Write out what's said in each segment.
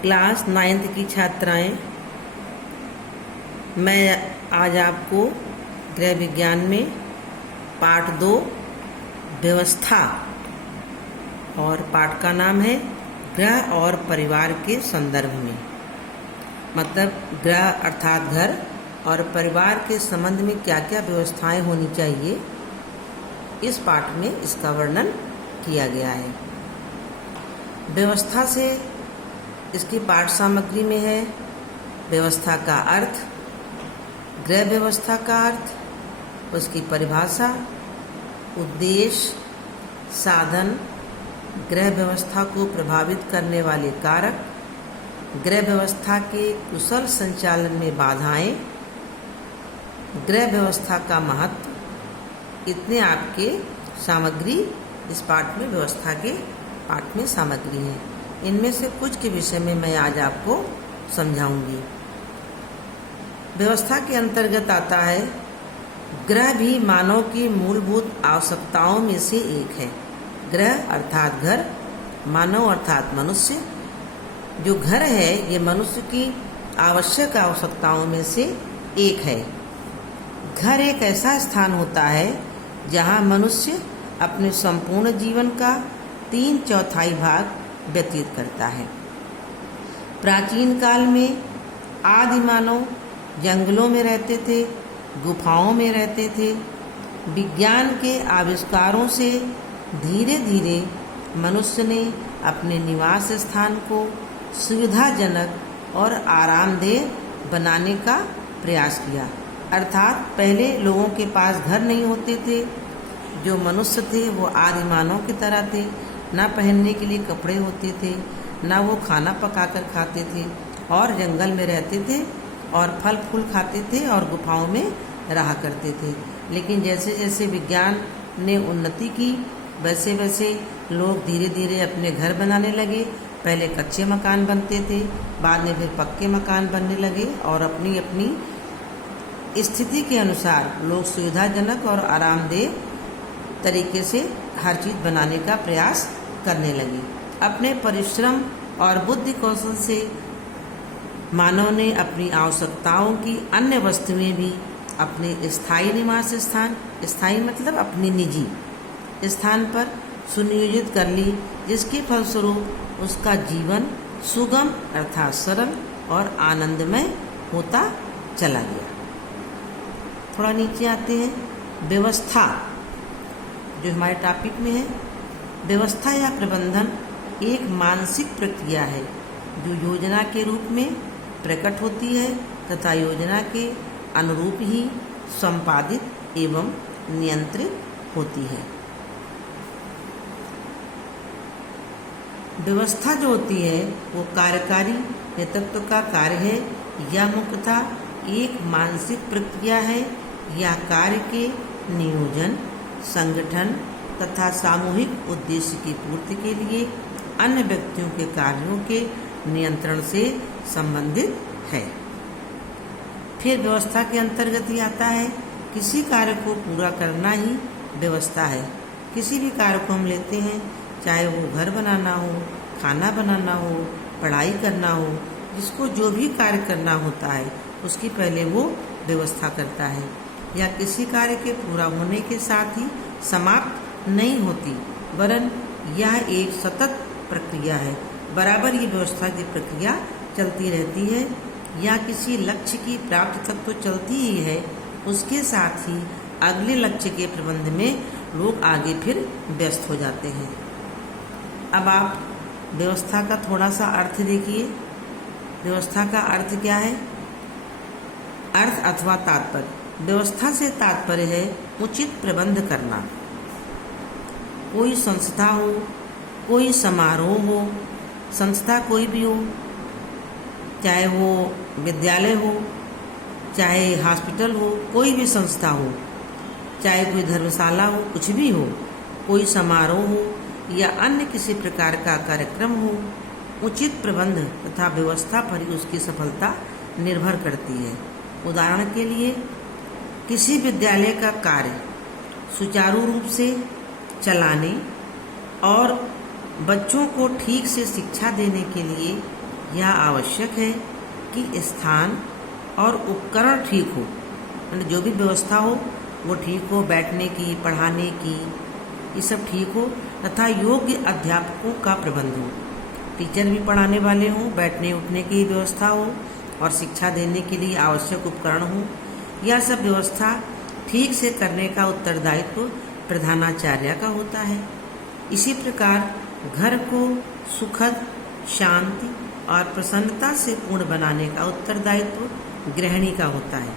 Class 9th की छात्राएं, मैं आज आपको गृह विज्ञान में पाठ 2 व्यवस्था और पाठ का नाम है गृह और परिवार के संदर्भ में। मतलब गृह अर्थात घर और परिवार के संबंध में क्या क्या व्यवस्थाएं होनी चाहिए, इस पाठ में इसका वर्णन किया गया है। व्यवस्था से इसकी पाठ सामग्री में है व्यवस्था का अर्थ, गृह व्यवस्था का अर्थ, उसकी परिभाषा, उद्देश्य, साधन, गृह व्यवस्था को प्रभावित करने वाले कारक, गृह व्यवस्था के कुशल संचालन में बाधाएं, गृह व्यवस्था का महत्व, इतने आपके सामग्री इस पाठ में व्यवस्था के पाठ में सामग्री है। इनमें से कुछ के विषय में मैं आज आपको समझाऊंगी। व्यवस्था के अंतर्गत आता है गृह भी मानव की मूलभूत आवश्यकताओं में से एक है। गृह अर्थात घर, मानव अर्थात मनुष्य। जो घर है ये मनुष्य की आवश्यक आवश्यकताओं में से एक है। घर एक ऐसा स्थान होता है जहाँ मनुष्य अपने संपूर्ण जीवन का 3/4 भाग व्यतीत करता है। प्राचीन काल में आदि मानव जंगलों में रहते थे, गुफाओं में रहते थे। विज्ञान के आविष्कारों से धीरे धीरे मनुष्य ने अपने निवास स्थान को सुविधाजनक और आरामदेह बनाने का प्रयास किया। अर्थात पहले लोगों के पास घर नहीं होते थे। जो मनुष्य थे वो आदि मानव की तरह थे। ना पहनने के लिए कपड़े होते थे, ना वो खाना पकाकर खाते थे और जंगल में रहते थे और फल फूल खाते थे और गुफाओं में रहा करते थे। लेकिन जैसे जैसे विज्ञान ने उन्नति की वैसे वैसे लोग धीरे धीरे अपने घर बनाने लगे। पहले कच्चे मकान बनते थे, बाद में फिर पक्के मकान बनने लगे और अपनी अपनी स्थिति के अनुसार लोग सुविधाजनक और आरामदेह तरीके से हर चीज़ बनाने का प्रयास करने लगे। अपने परिश्रम और बुद्धि कौशल से मानव ने अपनी आवश्यकताओं की अन्य वस्तुएं भी अपने स्थायी निवास स्थान, स्थायी मतलब अपनी निजी स्थान पर सुनियोजित कर ली, जिसके फलस्वरूप उसका जीवन सुगम अर्थात सरल और आनंदमय होता चला गया। थोड़ा नीचे आते हैं। व्यवस्था जो हमारे टॉपिक में है, व्यवस्था या प्रबंधन एक मानसिक प्रक्रिया है जो योजना के रूप में प्रकट होती है तथा योजना के अनुरूप ही संपादित एवं नियंत्रित होती है। व्यवस्था जो होती है वो कार्यकारी नेतृत्व का कार्य है या मुख्यतः एक मानसिक प्रक्रिया है या कार्य के नियोजन, संगठन तथा सामूहिक उद्देश्य की पूर्ति के लिए अन्य व्यक्तियों के कार्यों के नियंत्रण से संबंधित है। फिर व्यवस्था के अंतर्गत ही आता है किसी कार्य को पूरा करना ही व्यवस्था है। किसी भी कार्य को हम लेते हैं, चाहे वो घर बनाना हो, खाना बनाना हो, पढ़ाई करना हो, जिसको जो भी कार्य करना होता है उसकी पहले वो व्यवस्था करता है। या किसी कार्य के पूरा होने के साथ ही समाप्त नहीं होती, वरन यह एक सतत प्रक्रिया है। बराबर ये व्यवस्था की प्रक्रिया चलती रहती है या किसी लक्ष्य की प्राप्ति तक तो चलती ही है, उसके साथ ही अगले लक्ष्य के प्रबंध में लोग आगे फिर व्यस्त हो जाते हैं। अब आप व्यवस्था का थोड़ा सा अर्थ देखिए। व्यवस्था का अर्थ क्या है? अर्थ अथवा तात्पर्य। व्यवस्था से तात्पर्य है उचित प्रबंध करना। कोई संस्था हो, कोई समारोह हो, संस्था कोई भी हो, चाहे वो विद्यालय हो, चाहे हॉस्पिटल हो, कोई भी संस्था हो, चाहे कोई धर्मशाला हो, कुछ भी हो, कोई समारोह हो या अन्य किसी प्रकार का कार्यक्रम हो, उचित प्रबंध तथा व्यवस्था पर ही उसकी सफलता निर्भर करती है। उदाहरण के लिए किसी विद्यालय का कार्य सुचारू रूप से चलाने और बच्चों को ठीक से शिक्षा देने के लिए यह आवश्यक है कि स्थान और उपकरण ठीक हो, मतलब जो भी व्यवस्था हो वो ठीक हो, बैठने की, पढ़ाने की, ये सब ठीक हो, तथा योग्य अध्यापकों का प्रबंध हो। टीचर भी पढ़ाने वाले हों, बैठने उठने की व्यवस्था हो और शिक्षा देने के लिए आवश्यक उपकरण हो। यह सब व्यवस्था ठीक से करने का उत्तरदायित्व प्रधानाचार्य का होता है। इसी प्रकार घर को सुखद, शांति और प्रसन्नता से पूर्ण बनाने का उत्तरदायित्व गृहिणी का होता है।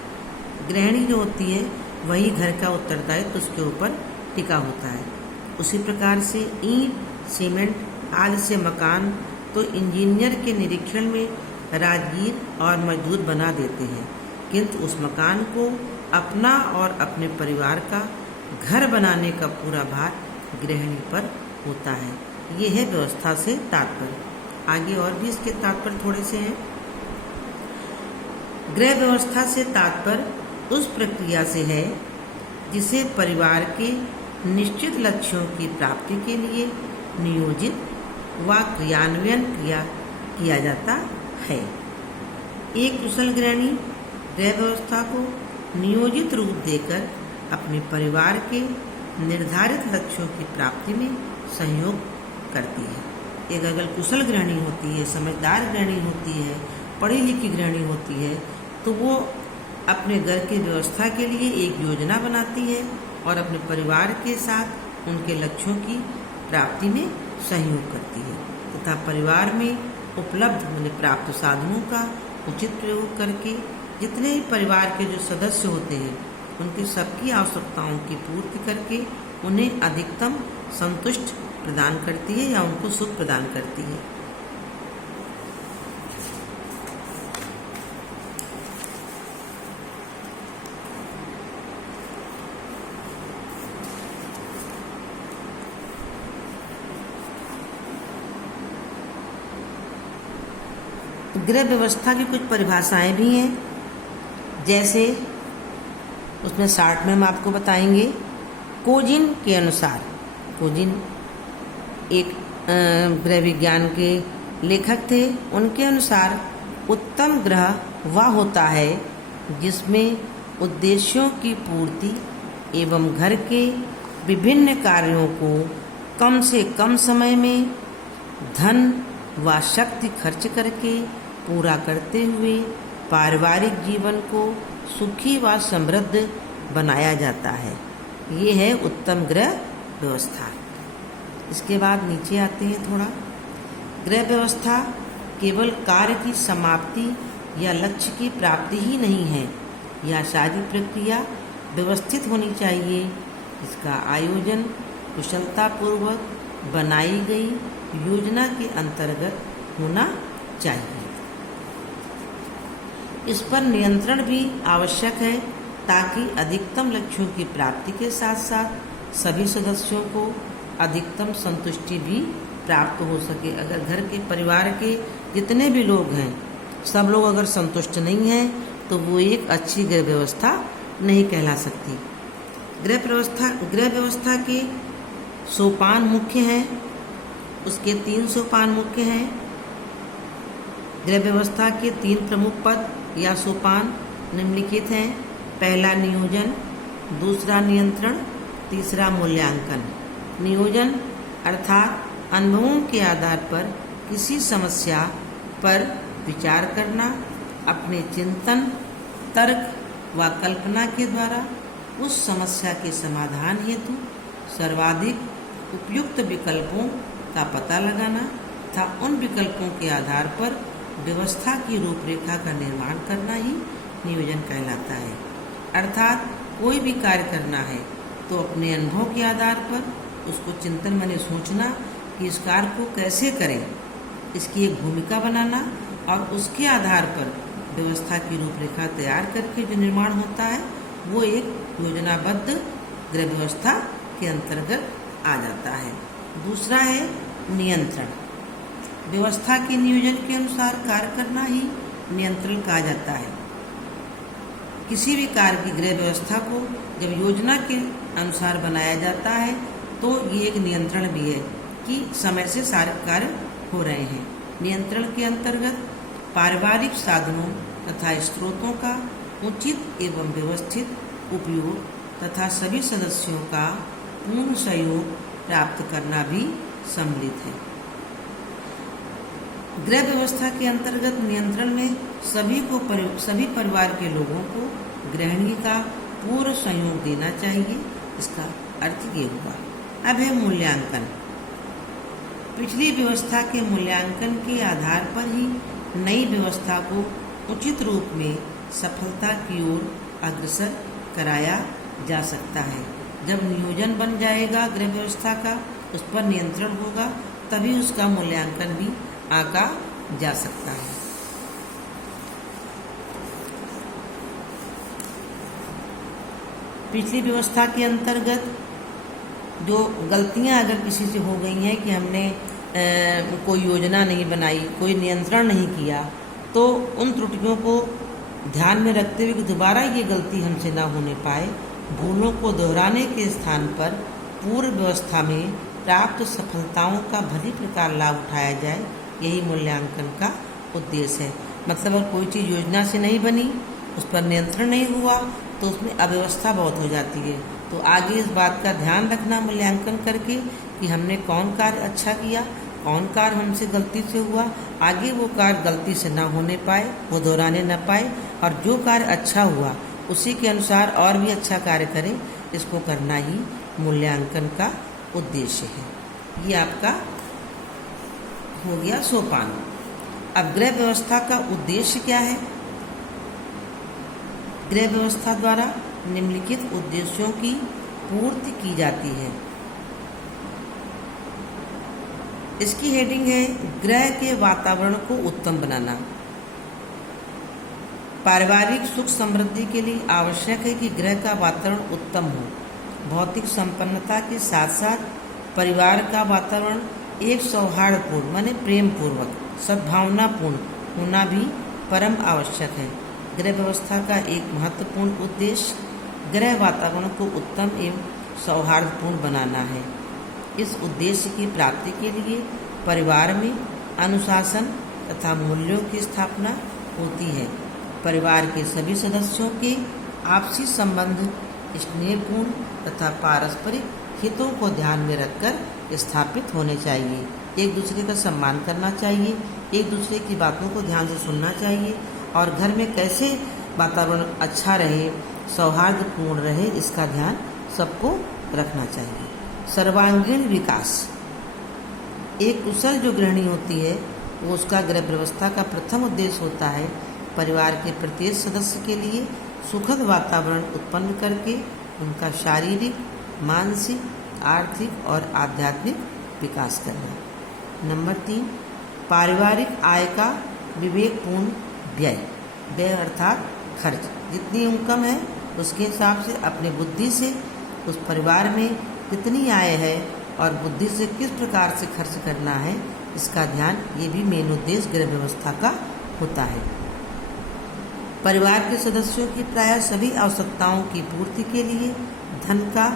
गृहिणी जो होती है वही घर का उत्तरदायित्व उसके ऊपर टिका होता है। उसी प्रकार से ईंट, सीमेंट आदि से मकान तो इंजीनियर के निरीक्षण में राजगीर और मजबूत बना देते हैं, किंतु उस मकान को अपना और अपने परिवार का घर बनाने का पूरा भार गृहिणी पर होता है। ये है व्यवस्था से तात्पर्य। आगे और भी इसके तात्पर्य थोड़े से हैं। गृह व्यवस्था से तात्पर्य उस प्रक्रिया से है जिसे परिवार के निश्चित लक्ष्यों की प्राप्ति के लिए नियोजित व क्रियान्वयन किया जाता है। एक कुशल गृहिणी गृह व्यवस्था को नियोजित रूप देकर अपने परिवार के निर्धारित लक्ष्यों की प्राप्ति में सहयोग करती है। एक अगर कुशल गृहिणी होती है, समझदार गृहिणी होती है, पढ़ी लिखी गृहिणी होती है, तो वो अपने घर की व्यवस्था के लिए एक योजना बनाती है और अपने परिवार के साथ उनके लक्ष्यों की प्राप्ति में सहयोग करती है तथा परिवार में उपलब्ध माने प्राप्त साधनों का उचित प्रयोग करके जितने परिवार के जो सदस्य होते हैं उनकी सबकी आवश्यकताओं की पूर्ति करके उन्हें अधिकतम संतुष्ट प्रदान करती है या उनको सुख प्रदान करती है। गृह व्यवस्था की कुछ परिभाषाएं भी हैं, जैसे उसमें शार्ट में हम आपको बताएंगे। कोजिन के अनुसार, कोजिन एक गृह विज्ञान के लेखक थे, उनके अनुसार उत्तम गृह वह होता है जिसमें उद्देश्यों की पूर्ति एवं घर के विभिन्न कार्यों को कम से कम समय में धन व शक्ति खर्च करके पूरा करते हुए पारिवारिक जीवन को सुखी व समृद्ध बनाया जाता है। ये है उत्तम गृह व्यवस्था। इसके बाद नीचे आते हैं थोड़ा। गृह व्यवस्था केवल कार्य की समाप्ति या लक्ष्य की प्राप्ति ही नहीं है, यह सारी प्रक्रिया व्यवस्थित होनी चाहिए। इसका आयोजन कुशलतापूर्वक बनाई गई योजना के अंतर्गत होना चाहिए। इस पर नियंत्रण भी आवश्यक है ताकि अधिकतम लक्ष्यों की प्राप्ति के साथ साथ सभी सदस्यों को अधिकतम संतुष्टि भी प्राप्त हो सके। अगर घर के परिवार के जितने भी लोग हैं सब लोग अगर संतुष्ट नहीं हैं तो वो एक अच्छी गृह व्यवस्था नहीं कहला सकती। गृह व्यवस्था के सोपान मुख्य हैं, उसके 3 सोपान मुख्य हैं। गृह व्यवस्था के 3 प्रमुख पद या सोपान निम्नलिखित हैं। पहला नियोजन, दूसरा नियंत्रण, तीसरा मूल्यांकन। नियोजन अर्थात अनुभवों के आधार पर किसी समस्या पर विचार करना, अपने चिंतन, तर्क व कल्पना के द्वारा उस समस्या के समाधान हेतु सर्वाधिक उपयुक्त विकल्पों का पता लगाना तथा उन विकल्पों के आधार पर व्यवस्था की रूपरेखा का निर्माण करना ही नियोजन कहलाता है। अर्थात कोई भी कार्य करना है तो अपने अनुभव के आधार पर उसको चिंतन माने सोचना कि इस कार्य को कैसे करें, इसकी एक भूमिका बनाना और उसके आधार पर व्यवस्था की रूपरेखा तैयार करके जो निर्माण होता है वो एक योजनाबद्ध गृह व्यवस्था के अंतर्गत आ जाता है। दूसरा है नियंत्रण। व्यवस्था के नियोजन के अनुसार कार्य करना ही नियंत्रण कहा जाता है। किसी भी कार्य की गृह व्यवस्था को जब योजना के अनुसार बनाया जाता है तो ये एक नियंत्रण भी है कि समय से सारे कार्य हो रहे हैं। नियंत्रण के अंतर्गत पारिवारिक साधनों तथा स्रोतों का उचित एवं व्यवस्थित उपयोग तथा सभी सदस्यों का पूर्ण सहयोग प्राप्त करना भी सम्मिलित है। गृह व्यवस्था के अंतर्गत नियंत्रण में सभी परिवार के लोगों को गृहिणी का पूर्ण सहयोग देना चाहिए। इसका अर्थ ये हुआ। अब है मूल्यांकन। पिछली व्यवस्था के मूल्यांकन के आधार पर ही नई व्यवस्था को उचित रूप में सफलता की ओर अग्रसर कराया जा सकता है। जब नियोजन बन जाएगा गृह व्यवस्था का, उस पर नियंत्रण होगा, तभी उसका मूल्यांकन भी आंका जा सकता है। पिछली व्यवस्था के अंतर्गत जो गलतियां अगर किसी से हो गई हैं कि हमने कोई योजना नहीं बनाई, कोई नियंत्रण नहीं किया, तो उन त्रुटियों को ध्यान में रखते हुए कि दोबारा ये गलती हमसे ना होने पाए, भूलों को दोहराने के स्थान पर पूर्व व्यवस्था में प्राप्त सफलताओं का भली प्रकार लाभ उठाया जाए, यही मूल्यांकन का उद्देश्य है। मतलब अगर कोई चीज़ योजना से नहीं बनी, उस पर नियंत्रण नहीं हुआ, तो उसमें अव्यवस्था बहुत हो जाती है। तो आगे इस बात का ध्यान रखना मूल्यांकन करके कि हमने कौन कार्य अच्छा किया, कौन कार्य हमसे गलती से हुआ, आगे वो कार्य गलती से ना होने पाए, वो दोहराने न पाए, और जो कार्य अच्छा हुआ उसी के अनुसार और भी अच्छा कार्य करें। इसको करना ही मूल्यांकन का उद्देश्य है। ये आपका हो गया सोपान। अब गृह व्यवस्था का उद्देश्य क्या है? गृह व्यवस्था द्वारा निम्नलिखित उद्देश्यों की पूर्ति की जाती है। इसकी हेडिंग है गृह के वातावरण को उत्तम बनाना। पारिवारिक सुख समृद्धि के लिए आवश्यक है कि गृह का वातावरण उत्तम हो। भौतिक संपन्नता के साथ साथ परिवार का वातावरण एक सौहार्दपूर्ण माने प्रेम पूर्वक सद्भावनापूर्ण होना भी परम आवश्यक है। गृह व्यवस्था का एक महत्वपूर्ण उद्देश्य गृह वातावरण को उत्तम एवं सौहार्दपूर्ण बनाना है। इस उद्देश्य की प्राप्ति के लिए परिवार में अनुशासन तथा मूल्यों की स्थापना होती है। परिवार के सभी सदस्यों के आपसी संबंध स्नेहपूर्ण तथा पारस्परिक हितों को ध्यान में रखकर स्थापित होने चाहिए। एक दूसरे का सम्मान करना चाहिए, एक दूसरे की बातों को ध्यान से सुनना चाहिए, और घर में कैसे वातावरण अच्छा रहे, सौहार्दपूर्ण रहे, इसका ध्यान सबको रखना चाहिए। सर्वांगीण विकास। एक कुशल जो गृहिणी होती है वो उसका गृह व्यवस्था का प्रथम उद्देश्य होता है परिवार के प्रत्येक सदस्य के लिए सुखद वातावरण उत्पन्न करके उनका शारीरिक, मानसिक, आर्थिक और आध्यात्मिक विकास करना। नंबर 3, पारिवारिक आय का विवेकपूर्ण व्यय। व्यय अर्थात खर्च। जितनी इनकम है उसके हिसाब से अपने बुद्धि से उस परिवार में कितनी आय है और बुद्धि से किस प्रकार से खर्च करना है, इसका ध्यान, ये भी मेन उद्देश्य गृह व्यवस्था का होता है। परिवार के सदस्यों की प्रायः सभी आवश्यकताओं की पूर्ति के लिए धन का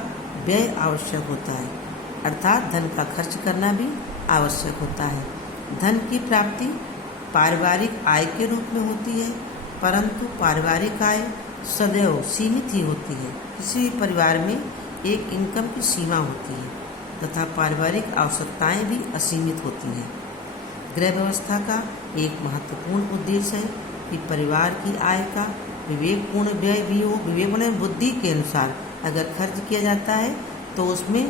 व्यय आवश्यक होता है, अर्थात धन का खर्च करना भी आवश्यक होता है। धन की प्राप्ति पारिवारिक आय के रूप में होती है, परंतु पारिवारिक आय सदैव सीमित ही होती है। किसी परिवार में एक इनकम की सीमा होती है तथा पारिवारिक आवश्यकताएं भी असीमित होती हैं। गृह व्यवस्था का एक महत्वपूर्ण उद्देश्य है कि परिवार की आय का विवेकपूर्ण व्यय भी हो। विवेकपूर्ण बुद्धि के अनुसार अगर खर्च किया जाता है तो उसमें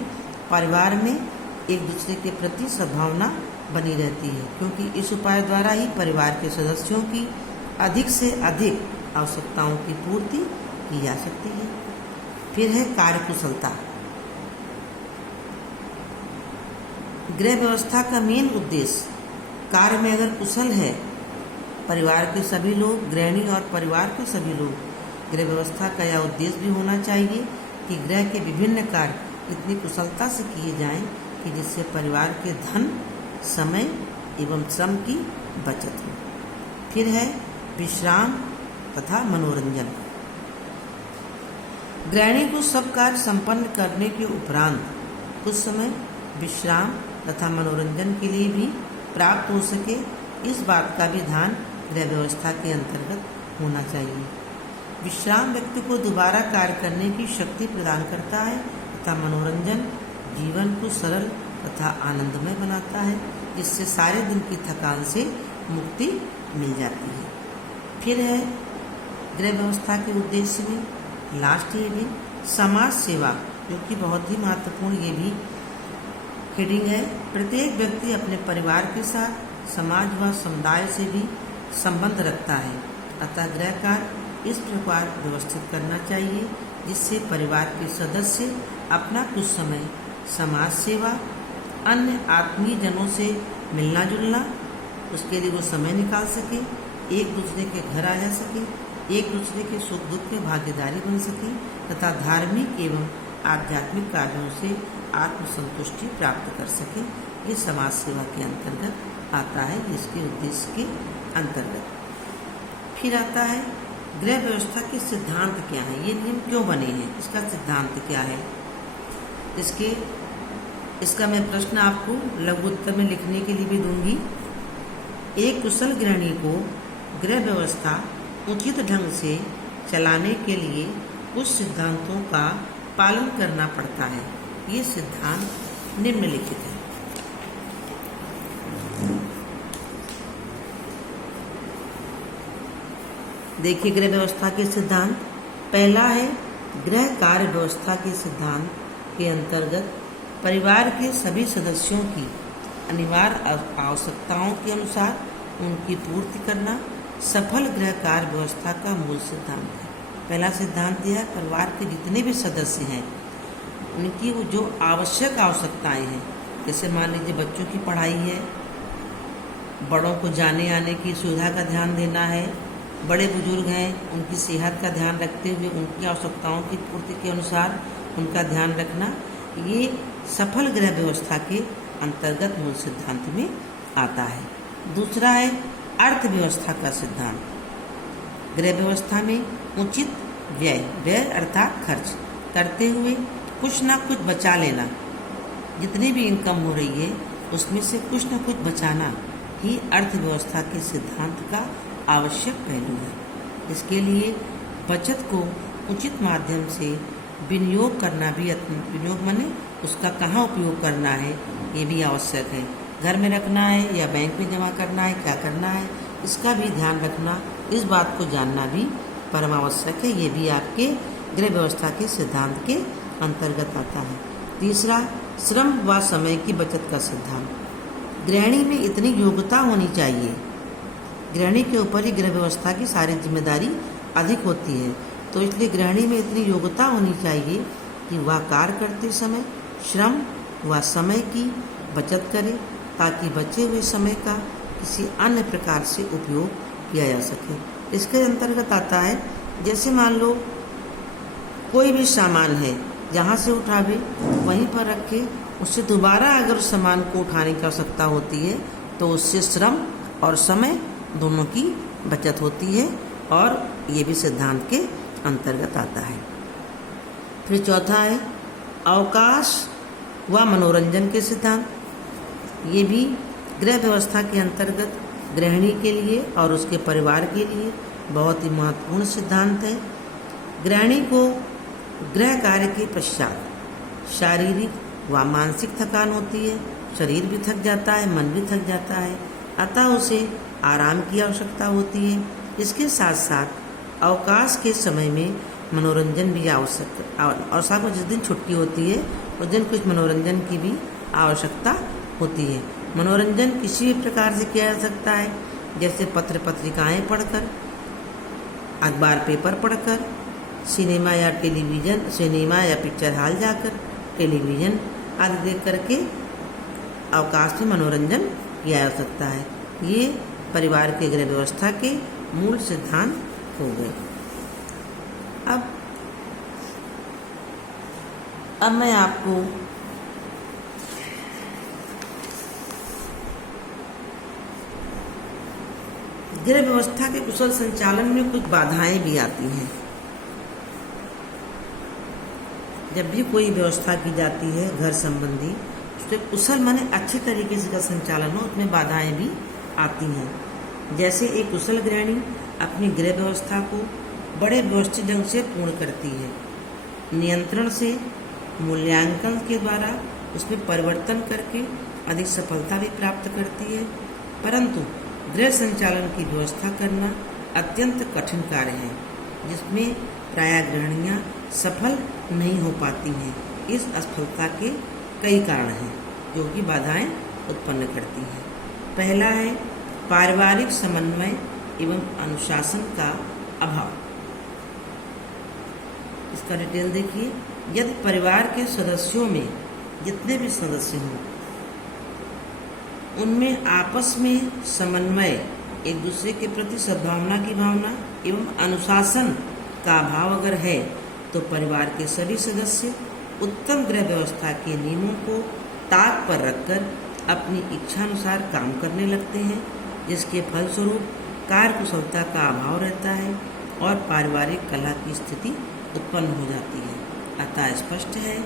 परिवार में एक दूसरे के प्रति सद्भावना बनी रहती है, क्योंकि इस उपाय द्वारा ही परिवार के सदस्यों की अधिक से अधिक आवश्यकताओं की पूर्ति की जा सकती है। फिर है कार्यकुशलता। गृह व्यवस्था का मेन उद्देश्य कार्य में अगर कुशल है, परिवार के सभी लोग, गृहिणी और परिवार के सभी लोग, गृह व्यवस्था का यह उद्देश्य भी होना चाहिए कि गृह के विभिन्न कार्य इतनी कुशलता से किए जाएं कि जिससे परिवार के धन, समय एवं श्रम की बचत हो। फिर है विश्राम तथा मनोरंजन। गृहिणी को सब कार्य संपन्न करने के उपरांत कुछ समय विश्राम तथा मनोरंजन के लिए भी प्राप्त हो सके, इस बात का भी ध्यान गृह व्यवस्था के अंतर्गत होना चाहिए। विश्राम व्यक्ति को दोबारा कार्य करने की शक्ति प्रदान करता है तथा मनोरंजन जीवन को सरल तथा आनंदमय बनाता है, जिससे सारे दिन की थकान से मुक्ति मिल जाती है। फिर है गृह व्यवस्था के उद्देश्य में लास्ट ये भी समाज सेवा, जो कि बहुत ही महत्वपूर्ण ये भी हेडिंग है। प्रत्येक व्यक्ति अपने परिवार के साथ समाज व समुदाय से भी संबंध रखता है, अतः गृह कार्य इस प्रकार व्यवस्थित करना चाहिए जिससे परिवार के सदस्य अपना कुछ समय समाज सेवा, अन्य आत्मीय जनों से मिलना जुलना, उसके लिए वो समय निकाल सके, एक दूसरे के घर आ जा सके, एक दूसरे के सुख दुख में भागीदारी बन सके तथा धार्मिक एवं आध्यात्मिक कार्यों से आत्मसंतुष्टि प्राप्त कर सके। ये समाज सेवा के अंतर्गत आता है, इसके उद्देश्य के अंतर्गत। फिर आता है गृह व्यवस्था के सिद्धांत क्या है, ये नियम क्यों बने हैं, इसका सिद्धांत क्या है। इसका मैं प्रश्न आपको लघु उत्तर में लिखने के लिए भी दूंगी। एक कुशल गृहिणी को गृह व्यवस्था उचित ढंग से चलाने के लिए कुछ सिद्धांतों का पालन करना पड़ता है। ये सिद्धांत निम्नलिखित है। देखिए गृह व्यवस्था के सिद्धांत। पहला है गृह कार्य व्यवस्था के सिद्धांत के अंतर्गत परिवार के सभी सदस्यों की अनिवार्य आवश्यकताओं के अनुसार उनकी पूर्ति करना सफल गृह कार्य व्यवस्था का मूल सिद्धांत है। पहला सिद्धांत यह है परिवार के जितने भी सदस्य हैं उनकी वो जो आवश्यक आवश्यकताएं हैं, जैसे मान लीजिए बच्चों की पढ़ाई है, बड़ों को जाने आने की सुविधा का ध्यान देना है, बड़े बुजुर्ग हैं उनकी सेहत का ध्यान रखते हुए उनकी आवश्यकताओं की पूर्ति के अनुसार उनका ध्यान रखना, ये सफल गृह व्यवस्था के अंतर्गत मूल सिद्धांत में आता है। दूसरा है अर्थव्यवस्था का सिद्धांत। गृह व्यवस्था में उचित व्यय अर्थात खर्च करते हुए कुछ ना कुछ बचा लेना, जितनी भी इनकम हो रही है उसमें से कुछ ना कुछ बचाना ही अर्थव्यवस्था के सिद्धांत का आवश्यक पहलू है। इसके लिए बचत को उचित माध्यम से विनियोग करना भी, विनियोग माने उसका कहाँ उपयोग करना है ये भी आवश्यक है। घर में रखना है या बैंक में जमा करना है, क्या करना है इसका भी ध्यान रखना, इस बात को जानना भी परम आवश्यक है। ये भी आपके गृह व्यवस्था के सिद्धांत के अंतर्गत आता है। तीसरा श्रम व समय की बचत का सिद्धांत। गृहिणी में इतनी योग्यता होनी चाहिए, गृहिणी के ऊपर ही गृह व्यवस्था की सारी जिम्मेदारी अधिक होती है, तो इसलिए गृहिणी में इतनी योग्यता होनी चाहिए कि वह कार्य करते समय श्रम व समय की बचत करे ताकि बचे हुए समय का किसी अन्य प्रकार से उपयोग किया जा सके। इसके अंतर्गत आता है जैसे मान लो कोई भी सामान है, जहाँ से उठावे वहीं पर रखे, उससे दोबारा अगर उस सामान को उठाने की आवश्यकता होती है तो उससे श्रम और समय दोनों की बचत होती है, और ये भी सिद्धांत के अंतर्गत आता है। फिर चौथा है अवकाश व मनोरंजन के सिद्धांत। ये भी गृह व्यवस्था के अंतर्गत गृहिणी के लिए और उसके परिवार के लिए बहुत ही महत्वपूर्ण सिद्धांत है। गृहिणी को गृह कार्य के पश्चात शारीरिक व मानसिक थकान होती है, शरीर भी थक जाता है, मन भी थक जाता है, अतः उसे आराम की आवश्यकता होती है। इसके साथ साथ अवकाश के समय में मनोरंजन भी आवश्यक है, और साथ में जिस दिन छुट्टी होती है उस दिन कुछ मनोरंजन की भी आवश्यकता होती है। मनोरंजन किसी भी प्रकार से किया जा सकता है, जैसे पत्र पत्रिकाएं पढ़कर, अखबार पेपर पढ़कर, सिनेमा या पिक्चर हॉल जाकर, टेलीविज़न आदि देख करके अवकाश में मनोरंजन किया जा सकता है। ये परिवार के गृह व्यवस्था के मूल सिद्धांत हो गए। अब मैं आपको गृह व्यवस्था के कुशल संचालन में कुछ बाधाएं भी आती हैं। जब भी कोई व्यवस्था की जाती है घर संबंधी, उसके कुशल माने अच्छे तरीके से का संचालन हो, उसमें बाधाएं भी आती हैं। जैसे एक कुशल गृहिणी अपनी गृह व्यवस्था को बड़े व्यवस्थित ढंग से पूर्ण करती है, नियंत्रण से, मूल्यांकन के द्वारा उसमें परिवर्तन करके अधिक सफलता भी प्राप्त करती है। परंतु गृह संचालन की व्यवस्था करना अत्यंत कठिन कार्य है, जिसमें प्रायः गृहिणियाँ सफल नहीं हो पाती हैं। इस असफलता के कई कारण हैं जो कि बाधाएं उत्पन्न करती हैं। पहला है पारिवारिक समन्वय एवं अनुशासन का अभाव। इसका डिटेल देखिए। यदि परिवार के सदस्यों में जितने भी सदस्य हों उनमें आपस में समन्वय, एक दूसरे के प्रति सद्भावना की भावना एवं अनुशासन का अभाव अगर है तो परिवार के सभी सदस्य उत्तम गृह व्यवस्था के नियमों को ताक पर रखकर अपनी इच्छानुसार काम करने लगते हैं, जिसके फलस्वरूप कार्यकुशलता का अभाव रहता है और पारिवारिक कलह की स्थिति उत्पन्न हो जाती है। अतः स्पष्ट है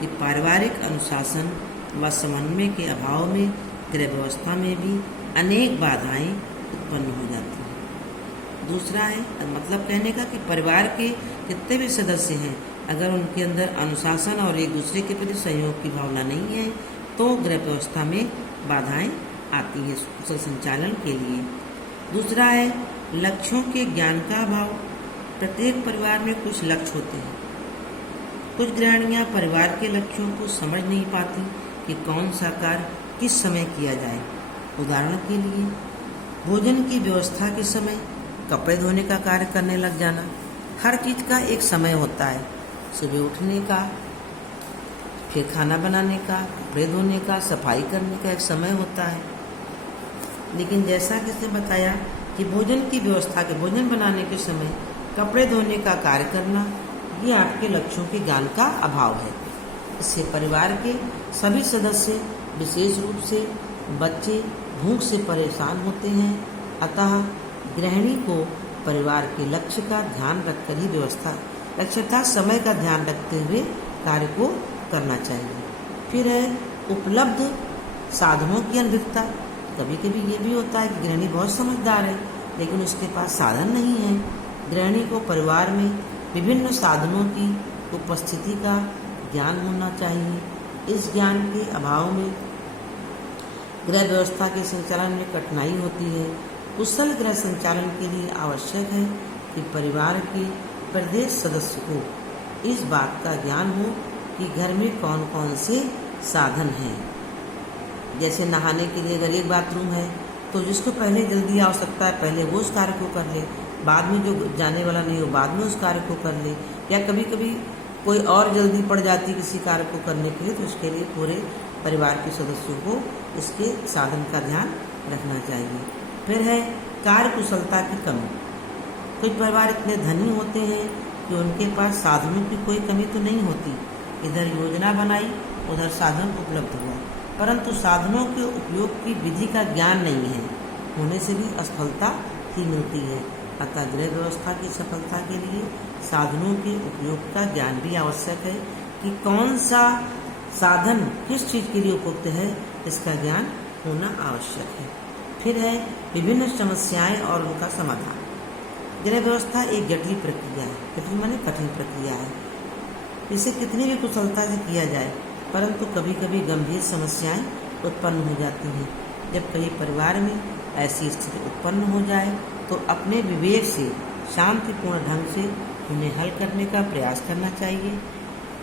कि पारिवारिक अनुशासन व समन्वय के अभाव में गृह व्यवस्था में भी अनेक बाधाएं उत्पन्न हो जाती हैं। दूसरा है मतलब कहने का कि परिवार के जितने भी सदस्य हैं अगर उनके अंदर अनुशासन और एक दूसरे के प्रति सहयोग की भावना नहीं है तो गृह व्यवस्था में बाधाएं आती हैं कुशल संचालन के लिए। दूसरा है लक्ष्यों के ज्ञान का अभाव। प्रत्येक परिवार में कुछ लक्ष्य होते हैं। कुछ गृहिणियाँ परिवार के लक्ष्यों को समझ नहीं पाती कि कौन सा कार्य किस समय किया जाए। उदाहरण के लिए भोजन की व्यवस्था के समय कपड़े धोने का कार्य करने लग जाना। हर चीज़ का एक समय होता है, सुबह उठने का, फिर खाना बनाने का, कपड़े धोने का, सफाई करने का एक समय होता है। लेकिन जैसा कि इसने बताया कि भोजन की व्यवस्था के भोजन बनाने के समय कपड़े धोने का कार्य करना, ये आपके लक्ष्यों के ज्ञान का अभाव है। इससे परिवार के सभी सदस्य विशेष रूप से बच्चे भूख से परेशान होते हैं। अतः गृहिणी को परिवार के लक्ष्य का ध्यान रखकर ही लक्ष्य का समय का ध्यान रखते हुए कार्य को करना चाहिए। फिर है उपलब्ध साधनों की अनभिज्ञता। कभी कभी ये भी होता है कि गृहिणी बहुत समझदार है लेकिन उसके पास साधन नहीं है। गृहिणी को परिवार में विभिन्न साधनों की उपस्थिति का ज्ञान होना चाहिए। इस ज्ञान के अभाव में गृह व्यवस्था के संचालन में कठिनाई होती है। कुशल गृह संचालन के लिए आवश्यक है कि परिवार के प्रत्येक सदस्य को इस बात का ज्ञान हो कि घर में कौन कौन से साधन हैं। जैसे नहाने के लिए अगर एक बाथरूम है तो जिसको पहले जल्दी आवश्यकता है पहले वो उस कार्य को कर ले, बाद में जो जाने वाला नहीं हो बाद में उस कार्य को कर ले, या कभी कभी कोई और जल्दी पड़ जाती किसी कार्य को करने के लिए तो उसके लिए पूरे परिवार के सदस्यों को इसके साधन का ध्यान रखना चाहिए। फिर है कार्य कुशलता की कमी। कुछ परिवार इतने धनी होते हैं कि उनके पास साधनों की कोई कमी तो नहीं होती, इधर योजना बनाई उधर साधन उपलब्ध हुआ, परंतु साधनों के उपयोग की विधि का ज्ञान नहीं है, होने से भी असफलता ही मिलती है। अतः गृह व्यवस्था की सफलता के लिए साधनों के उपयोग का ज्ञान भी आवश्यक है कि कौन सा साधन किस चीज़ के लिए उपयुक्त है, इसका ज्ञान होना आवश्यक है। फिर है विभिन्न समस्याएं और उनका समाधान। गृह व्यवस्था एक जटिल प्रक्रिया है, जटिल माने कठिन प्रक्रिया है। इसे कितनी भी कुशलता से किया जाए परंतु कभी कभी गंभीर समस्याएं उत्पन्न हो जाती हैं। जब कहीं परिवार में ऐसी स्थिति उत्पन्न हो जाए तो अपने विवेक से शांतिपूर्ण ढंग से उन्हें हल करने का प्रयास करना चाहिए।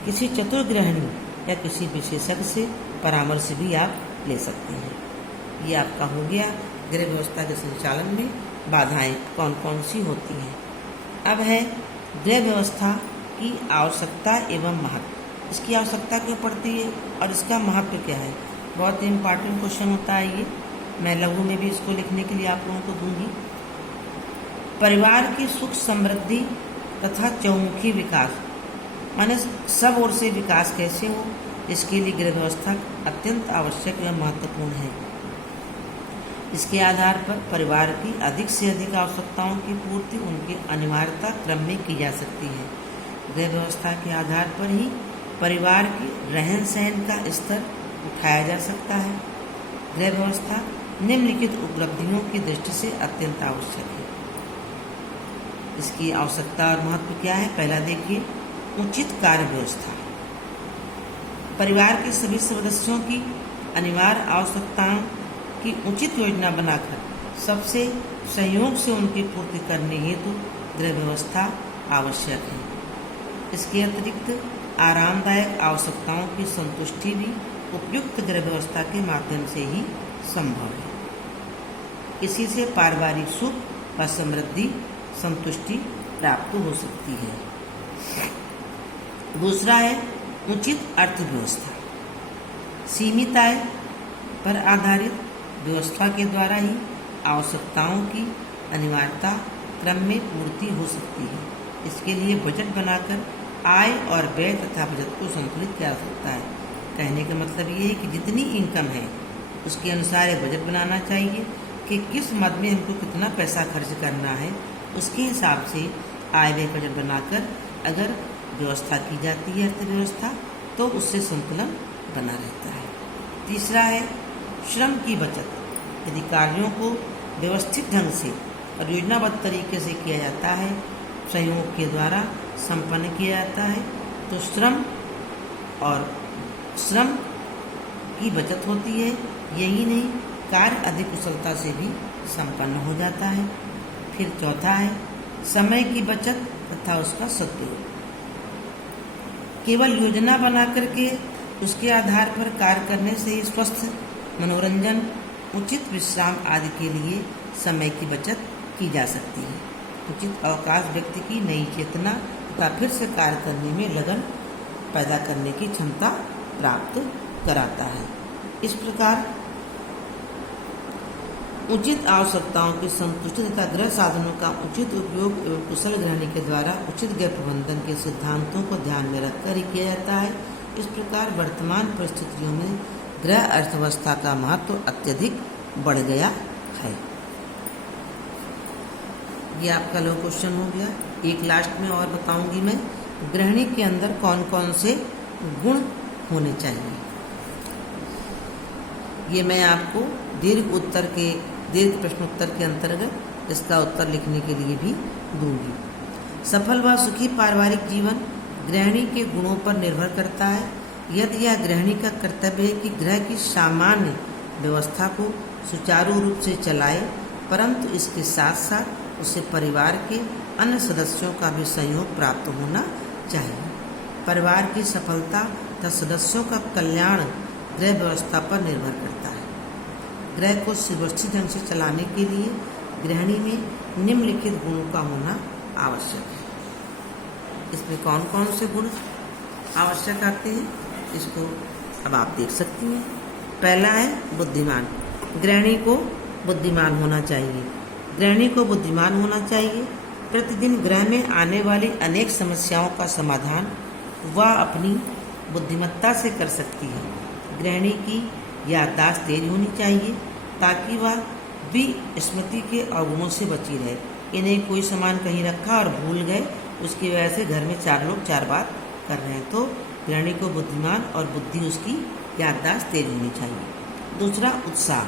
किसी चतुर गृहिणी या किसी विशेषज्ञ से परामर्श भी आप ले सकते हैं। ये आपका हो गया गृह व्यवस्था के संचालन में बाधाएं कौन कौन सी होती हैं। अब है गृह व्यवस्था की आवश्यकता एवं महत्व। इसकी आवश्यकता क्यों पड़ती है और इसका महत्व क्या है, बहुत ही इम्पॉर्टेंट क्वेश्चन होता है ये। मैं लघु में भी इसको लिखने के लिए आप लोगों को दूंगी। परिवार की सुख समृद्धि तथा चहुमुखी विकास माने सब ओर से विकास कैसे हो, इसके लिए गृह व्यवस्था अत्यंत आवश्यक एवं महत्वपूर्ण है। इसके आधार पर परिवार की अधिक से अधिक आवश्यकताओं की पूर्ति उनकी अनिवार्यता क्रम में की जा सकती है। गृह व्यवस्था के आधार पर ही परिवार की रहन सहन का स्तर उठाया जा सकता है। गृह व्यवस्था निम्नलिखित उपलब्धियों की दृष्टि से अत्यंत आवश्यक है। इसकी आवश्यकता और महत्व क्या है? पहला देखिए, उचित कार्य व्यवस्था। परिवार के सभी सदस्यों की अनिवार्य आवश्यकताओं की उचित योजना बनाकर सबसे सहयोग से उनकी पूर्ति करने हेतु गृह व्यवस्था आवश्यक है। इसके अतिरिक्त आरामदायक आवश्यकताओं की संतुष्टि भी उपयुक्त गृह व्यवस्था के माध्यम से ही संभव है। इसी से पारिवारिक सुख व समृद्धि संतुष्टि प्राप्त हो सकती है। दूसरा है उचित अर्थव्यवस्था। सीमित आय पर आधारित व्यवस्था के द्वारा ही आवश्यकताओं की अनिवार्यता क्रम में पूर्ति हो सकती है। इसके लिए बजट बनाकर आय और व्यय तथा बजट को संतुलित किया जा सकता है। कहने का मतलब ये है कि जितनी इनकम है उसके अनुसार एक बजट बनाना चाहिए कि किस मद में हमको कितना पैसा खर्च करना है। उसके हिसाब से आय व्यय बजट बनाकर अगर व्यवस्था की जाती है अर्थव्यवस्था, तो उससे संतुलन बना रहता है। तीसरा है श्रम की बचत। यदि कार्यों को व्यवस्थित ढंग से और योजनाबद्ध तरीके से किया जाता है, सहयोग के द्वारा संपन्न किया जाता है, तो श्रम की बचत होती है। यही नहीं, कार्य अधिक कुशलता से भी संपन्न हो जाता है। फिर चौथा है समय की बचत तथा उसका सदुपयोग। केवल योजना बना करके उसके आधार पर कार्य करने से ही स्वस्थ मनोरंजन, उचित विश्राम आदि के लिए समय की बचत की जा सकती है। उचित अवकाश व्यक्ति की नई चेतना तथा फिर से कार्य करने में लगन पैदा करने की क्षमता प्राप्त कराता है। इस प्रकार उचित आवश्यकताओं की संतुष्टि तथा गृह साधनों का उचित उपयोग एवं कुशल गृहिणी के द्वारा उचित गृह प्रबंधन के सिद्धांतों को ध्यान में रखकर ही किया जाता है। इस प्रकार वर्तमान परिस्थितियों में गृह अर्थव्यवस्था का महत्व अत्यधिक बढ़ गया है। ये आपका लो क्वेश्चन हो गया। एक लास्ट में और बताऊंगी मैं, गृहिणी के अंदर कौन कौन से गुण होने चाहिए। ये मैं आपको दीर्घ प्रश्नोत्तर के अंतर्गत इसका उत्तर लिखने के लिए भी दूंगी। सफल व सुखी पारिवारिक जीवन गृहिणी के गुणों पर निर्भर करता है। यदि यह गृहिणी का कर्तव्य है कि गृह की सामान्य व्यवस्था को सुचारू रूप से चलाए, परंतु इसके साथ साथ उसे परिवार के अन्य सदस्यों का भी सहयोग प्राप्त होना चाहिए। परिवार की सफलता तथा सदस्यों का कल्याण गृह व्यवस्था पर निर्भर करता है। गृह को सुव्यवस्थित ढंग से चलाने के लिए गृहिणी में निम्नलिखित गुणों का होना आवश्यक है। इसमें कौन कौन से गुण आवश्यक आते हैं, इसको अब आप देख सकती हैं। पहला है बुद्धिमान। गृहिणी को बुद्धिमान होना चाहिए। गृहिणी को बुद्धिमान होना चाहिए। प्रतिदिन गृह में आने वाली अनेक समस्याओं का समाधान वह अपनी बुद्धिमत्ता से कर सकती है। गृहिणी की याददाश्त तेज होनी चाहिए ताकि वह विस्मृति के अवगुणों से बची रहे। इन्हें कोई सामान कहीं रखा और भूल गए, उसकी वजह से घर में 4 लोग 4 बात कर रहे हैं, तो गृहिणी को बुद्धिमान और बुद्धि उसकी याददाश्त तेज होनी चाहिए। दूसरा, उत्साह।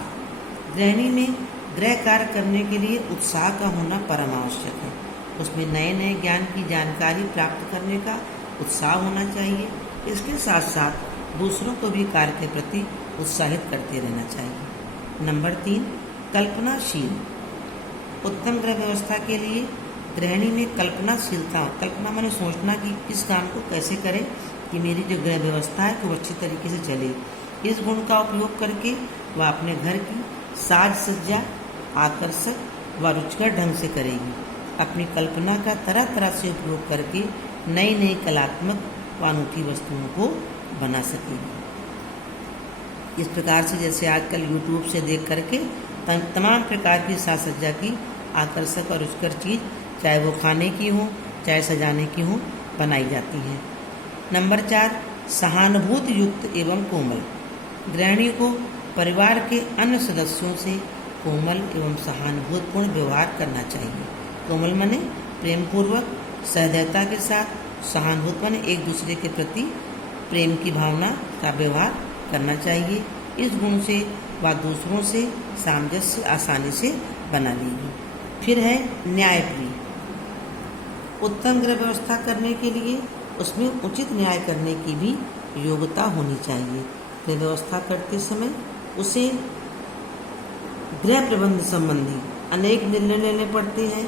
गृहिणी में गृह कार्य करने के लिए उत्साह का होना परम आवश्यक है। उसमें नए नए ज्ञान की जानकारी प्राप्त करने का उत्साह होना चाहिए। इसके साथ साथ दूसरों को भी कार्य के प्रति उत्साहित करते रहना चाहिए। नंबर 3, कल्पनाशील। उत्तम गृह व्यवस्था के लिए गृहिणी में कल्पना माने सोचना कि इस काम को कैसे करें कि मेरी जो गृह व्यवस्था है वो अच्छी तरीके से चले। इस गुण का उपयोग करके वह अपने घर की साज सज्जा आकर्षक व रुचिकर ढंग से करेगी। अपनी कल्पना का तरह तरह से उपयोग करके नई नई कलात्मक व अनूठी वस्तुओं को बना सकेगी। इस प्रकार से जैसे आजकल यूट्यूब से देख करके तमाम प्रकार की साज सज्जा की आकर्षक और रुचिकर चीज़, चाहे वो खाने की हो चाहे सजाने की हो, बनाई जाती है। नंबर 4, सहानुभूति युक्त एवं कोमल। गृहिणी को परिवार के अन्य सदस्यों से कोमल एवं सहानुभूतिपूर्ण व्यवहार करना चाहिए। कोमल माने प्रेम पूर्वक सहृदयता के साथ, सहानुभूति माने एक दूसरे के प्रति प्रेम की भावना का व्यवहार करना चाहिए। इस गुण से वह दूसरों से सामंजस्य आसानी से बना लेगी। फिर है न्यायप्रिय। उत्तम गृह व्यवस्था करने के लिए उसमें उचित न्याय करने की भी योग्यता होनी चाहिए। गृह व्यवस्था करते समय उसे गृह प्रबंध संबंधी अनेक निर्णय लेने पड़ते हैं।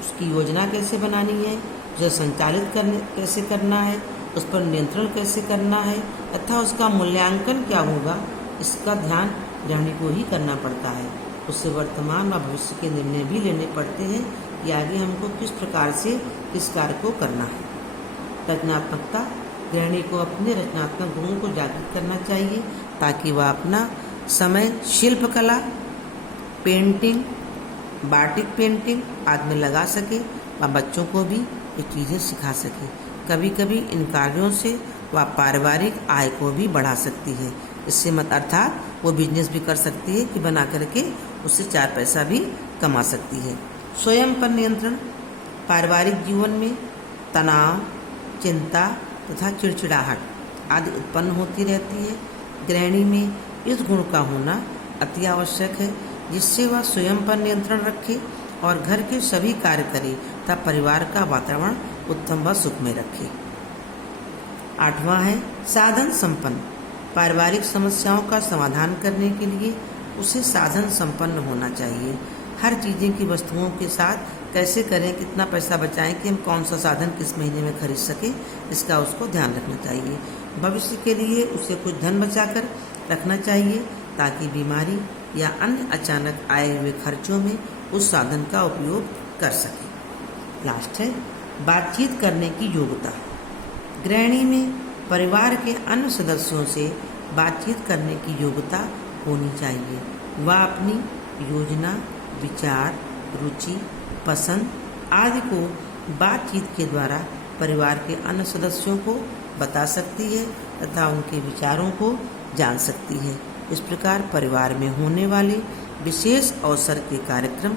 उसकी योजना कैसे बनानी है, उसे संचालित कैसे करना है, उस पर नियंत्रण कैसे करना है तथा उसका मूल्यांकन क्या होगा, इसका ध्यान गृहिणी को ही करना पड़ता है। उससे वर्तमान व भविष्य के निर्णय भी लेने पड़ते हैं कि आगे हमको किस प्रकार से किस कार्य को करना है। रचनात्मकता। गृहिणी को अपने रचनात्मक गुणों को जागृत करना चाहिए ताकि वह अपना समय शिल्पकला, पेंटिंग, बाटिक पेंटिंग आदि में लगा सके व बच्चों को भी ये चीज़ें सिखा सके। कभी कभी इन कार्यों से वह पारिवारिक आय को भी बढ़ा सकती है। इससे मत अर्थात वो बिजनेस भी कर सकती है कि बना करके उससे 4 पैसा भी कमा सकती है। स्वयं पर नियंत्रण। पारिवारिक जीवन में तनाव, चिंता तथा चिड़चिड़ाहट आदि उत्पन्न होती रहती है। गृहिणी में इस गुण का होना अति आवश्यक है जिससे वह स्वयं पर नियंत्रण रखे और घर के सभी कार्य करे तथा परिवार का वातावरण उत्तम व सुखमय रखे। 8वां है साधन संपन्न। पारिवारिक समस्याओं का समाधान करने के लिए उसे साधन संपन्न होना चाहिए। हर चीज़ें की वस्तुओं के साथ कैसे करें, कितना पैसा बचाएं कि हम कौन सा साधन किस महीने में खरीद सकें, इसका उसको ध्यान रखना चाहिए। भविष्य के लिए उसे कुछ धन बचाकर रखना चाहिए ताकि बीमारी या अन्य अचानक आए हुए खर्चों में उस साधन का उपयोग कर सके। लास्ट है बातचीत करने की योग्यता। गृहिणी में परिवार के अन्य सदस्यों से बातचीत करने की योग्यता होनी चाहिए। वह अपनी योजना, विचार, रुचि, पसंद आदि को बातचीत के द्वारा परिवार के अन्य सदस्यों को बता सकती है तथा उनके विचारों को जान सकती है। इस प्रकार परिवार में होने वाले विशेष अवसर के कार्यक्रम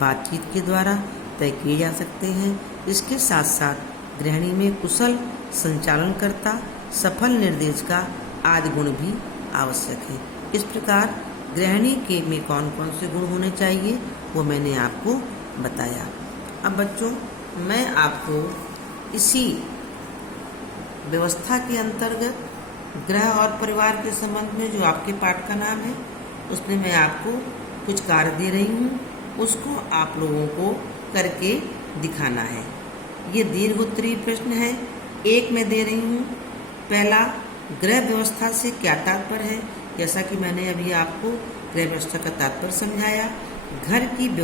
बातचीत के द्वारा तय किए जा सकते हैं। इसके साथ साथ गृहिणी में कुशल संचालनकर्ता, सफल निर्देशिका आदि गुण भी आवश्यक है। इस प्रकार गृहिणी के में कौन कौन से गुण होने चाहिए वो मैंने आपको बताया। अब बच्चों, मैं आपको इसी व्यवस्था के अंतर्गत गृह और परिवार के संबंध में जो आपके पाठ का नाम है उसमें मैं आपको कुछ कार्य दे रही हूँ, उसको आप लोगों को करके दिखाना है। ये दीर्घ उत्तरीय प्रश्न है। एक मैं दे रही हूँ। पहला, गृह व्यवस्था से क्या तात्पर्य है। जैसा कि मैंने अभी आपको गृह व्यवस्था का तात्पर्य समझाया। घर की व्यवस्था